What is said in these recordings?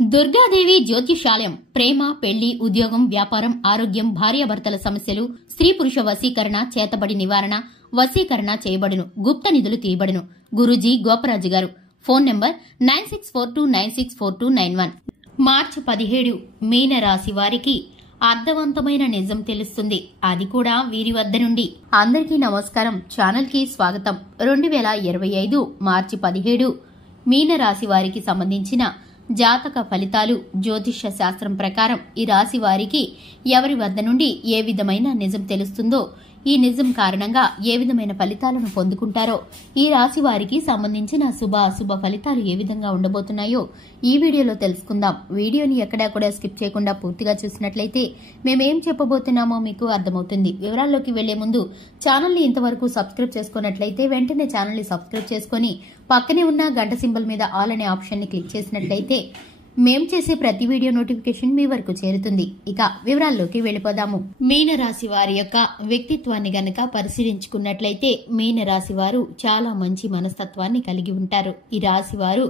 దుర్గాదేవి జ్యోతిషాలయం ప్రేమ, పెళ్లి, ఉద్యోగం, వ్యాపారం, ఆరోగ్యం, భార్యాభర్తల సమస్యలు, స్త్రీ పురుష వశీకరణ, చేతబడి నివారణ, వశీకరణ చేయబడును, గుప్త నిధులు తీయబడును. గురూజీ గోపరాజు గారు. Phone number 9642964291. మార్చి 17 మీనరాశి వారికి అర్థవంతమైన నిజం తెలుస్తుంది. అది కూడా వీరి వద్ద నుండి. అందరికీ నమస్కారం. ఛానల్ కి స్వాగతం. 2025 మార్చి 17 మీనరాశి వారికి సంబంధించిన జాతక ఫలితాలు. జ్యోతిష్య శాస్త్రం ప్రకారం ఈ రాశి వారికి ఎవరి వద్ద నుండి ఏ విధమైన నిజం తెలుస్తుందో, ఈ నిజం కారణంగా ఏ విధమైన ఫలితాలను పొందుకుంటారో, ఈ రాశి వారికి సంబంధించిన శుభ అశుభ ఫలితాలు ఏ విధంగా ఉండబోతున్నాయో ఈ వీడియోలో తెలుసుకుందాం. వీడియోని ఎక్కడా కూడా స్కిప్ చేయకుండా పూర్తిగా చూసినట్లయితే మేమేం చెప్పబోతున్నామో మీకు అర్థమవుతుంది. వివరాల్లోకి వెళ్లే ముందు ఛానల్ ని ఇంతవరకు సబ్స్క్రైబ్ చేసుకున్నట్లయితే వెంటనే ఛానల్ ని సబ్స్క్రైబ్ చేసుకుని పక్కనే ఉన్న గంట సింబల్ మీద ఆల్ అనే ఆప్షన్ ని క్లిక్ చేసినట్లయితే మేం చేసే ప్రతి వీడియో నోటిఫికేషన్ మీ వరకు చేరుతుంది. ఇక వివరాల్లోకి వెళ్ళిపోదాము. మీనరాశి వారి యొక్క వ్యక్తిత్వాన్ని గనక పరిశీలించుకున్నట్లయితే మీనరాశి వారు చాలా మంచి మనస్తత్వాన్ని కలిగి ఉంటారు. ఈ రాశి వారు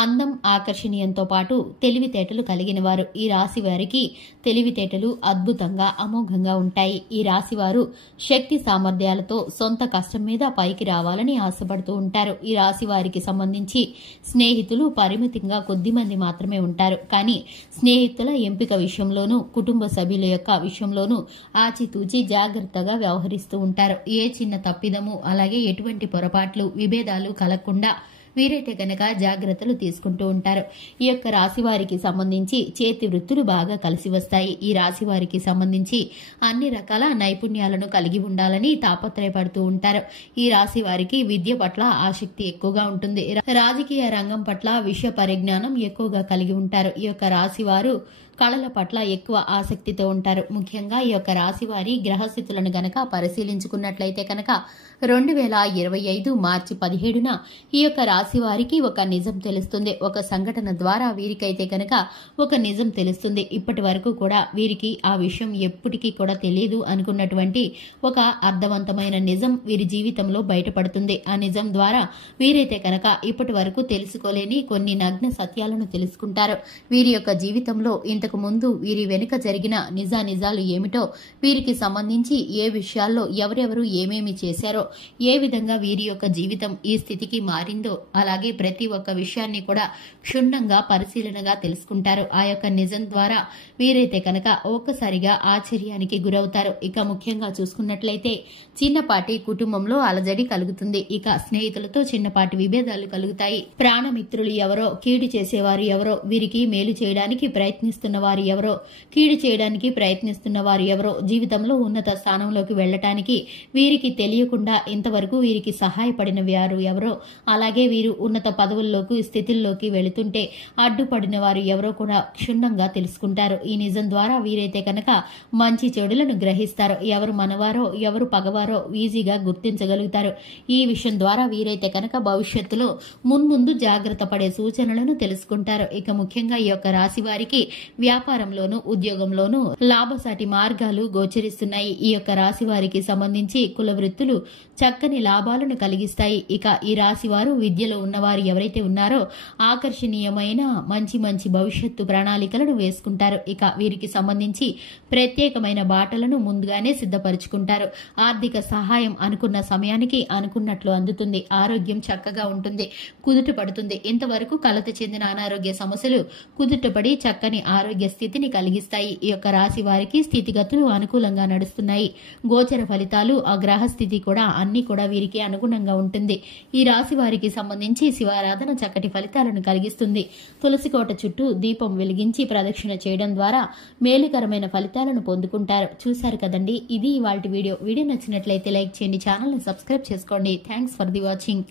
అందం, ఆకర్షణీయంతో పాటు తెలివితేటలు కలిగిన వారు. ఈ రాశి వారికి తెలివితేటలు అద్భుతంగా అమోఘంగా ఉంటాయి. ఈ రాశి వారు శక్తి సామర్థ్యాలతో సొంత కష్టం మీద పైకి రావాలని ఆశపడుతూ ఉంటారు. ఈ రాశి వారికి సంబంధించి స్నేహితులు పరిమితంగా కొద్ది మంది మాత్రమే ఉంటారు. కానీ స్నేహితుల ఎంపిక విషయంలోనూ, కుటుంబ సభ్యుల యొక్క విషయంలోనూ ఆచితూచి జాగ్రత్తగా వ్యవహరిస్తూ ఉంటారు. ఏ చిన్న తప్పిదము, అలాగే ఎటువంటి పొరపాట్లు, విభేదాలు కలగకుండా వీరైతే గనక జాగ్రత్తలు తీసుకుంటూ ఉంటారు. ఈ యొక్క రాశి వారికి సంబంధించి చేతి వృత్తులు బాగా కలిసి వస్తాయి. ఈ రాశి వారికి సంబంధించి అన్ని రకాల నైపుణ్యాలను కలిగి ఉండాలని తాపత్రయపడుతూ ఉంటారు. ఈ రాశి వారికి విద్య పట్ల ఆసక్తి ఎక్కువగా ఉంటుంది. రాజకీయ రంగం పట్ల విషయ పరిజ్ఞానం ఎక్కువగా కలిగి ఉంటారు. ఈ యొక్క రాశి వారు కళల పట్ల ఎక్కువ ఆసక్తితో ఉంటారు. ముఖ్యంగా ఈ యొక్క రాశి వారి గ్రహస్థితులను గనక పరిశీలించుకున్నట్లయితే కనుక 2025 మార్చి 17న ఈ యొక్క రాశి వారికి ఒక నిజం తెలుస్తుంది. ఒక సంఘటన ద్వారా వీరికైతే కనుక ఒక నిజం తెలుస్తుంది. ఇప్పటి వరకు కూడా వీరికి ఆ విషయం ఎప్పటికీ కూడా తెలియదు అనుకున్నటువంటి ఒక అర్థవంతమైన నిజం వీరి జీవితంలో బయటపడుతుంది. ఆ నిజం ద్వారా వీరైతే కనుక ఇప్పటి వరకు తెలుసుకోలేని కొన్ని నగ్న సత్యాలను తెలుసుకుంటారు. వీరి యొక్క జీవితంలో ఇంతకు ముందు వీరి వెనుక జరిగిన నిజాలు ఏమిటో, వీరికి సంబంధించి ఏ విషయాల్లో ఎవరెవరు ఏమేమి చేశారో, ఏ విధంగా వీరి యొక్క జీవితం ఈ స్థితికి మారిందో, అలాగే ప్రతి ఒక్క విషయాన్ని కూడా క్షుణ్ణంగా పరిశీలనగా తెలుసుకుంటారు. ఆ యొక్క నిజం ద్వారా వీరైతే కనుక ఒక్కసారిగా ఆశ్చర్యానికి గురవుతారు. ఇక ముఖ్యంగా చూసుకున్నట్లయితే చిన్నపాటి కుటుంబంలో అలజడి కలుగుతుంది. ఇక స్నేహితులతో చిన్నపాటి విభేదాలు కలుగుతాయి. ప్రాణమిత్రులు ఎవరో, కీడు చేసేవారు ఎవరో, వీరికి మేలు చేయడానికి ప్రయత్నిస్తున్న వారు ఎవరో, కీడు చేయడానికి ప్రయత్నిస్తున్న వారు ఎవరో, జీవితంలో ఉన్నత స్థానంలోకి వెళ్లటానికి వీరికి తెలియకుండా ఇంతవరకు వీరికి సహాయపడిన వారు ఎవరో, అలాగే వీరు ఉన్నత పదవుల్లోకి, స్థితిల్లోకి వెళుతుంటే అడ్డుపడిన వారు ఎవరో కూడా క్షుణ్ణంగా తెలుసుకుంటారు. ఈ నిజం ద్వారా వీరైతే కనుక మంచి చెడులను గ్రహిస్తారు. ఎవరు మనవారో, ఎవరు పగవారో ఈజీగా గుర్తించగలుగుతారు. ఈ విషయం ద్వారా వీరైతే కనుక భవిష్యత్తులో మున్ముందు జాగ్రత్త పడే సూచనలను తెలుసుకుంటారు. ఇక ముఖ్యంగా ఈ యొక్క రాశి వారికి వ్యాపారంలోనూ, ఉద్యోగంలోనూ లాభసాటి మార్గాలు గోచరిస్తున్నాయి. ఈ యొక్క రాశి వారికి సంబంధించి కుల వృత్తులు చక్కని లాభాలను కలిగిస్తాయి. ఇక ఈ రాశి వారు విద్యలో ఉన్నవారు ఎవరైతే ఉన్నారో ఆకర్షణీయమైన మంచి భవిష్యత్తు ప్రణాళికలను వేసుకుంటారు. ఇక వీరికి సంబంధించి ప్రత్యేకమైన బాటలను ముందుగానే సిద్ధపరుచుకుంటారు. ఆర్థిక సహాయం అనుకున్న సమయానికి అనుకున్నట్లు అందుతుంది. ఆరోగ్యం చక్కగా ఉంటుంది, కుదుట పడుతుంది. ఇంతవరకు కలత చెందిన అనారోగ్య సమస్యలు కుదుటపడి చక్కని ఆరోగ్య స్థితిని కలిగిస్తాయి. ఈ యొక్క రాశి వారికి స్థితిగతులు అనుకూలంగా నడుస్తున్నాయి. గోచర ఫలితాలు, ఆ గ్రహ స్థితి కూడా అన్ని కూడా వీరికి అనుగుణంగా ఉంటుంది. ఈ రాశి వారికి సంబంధించి శివారాధన చక్కటి ఫలితాలను కలిగిస్తుంది. తులసి కోట చుట్టూ దీపం వెలిగించి ప్రదక్షిణ చేయడం ద్వారా మేలుకరమైన ఫలితాలను పొందుకుంటారు. చూశారు కదండి, ఇది ఇవాల్టి వీడియో. వీడియో నచ్చినట్లయితే లైక్ చేయండి, ఛానల్ ని సబ్స్క్రైబ్ చేసుకోండి. Thanks for the watching.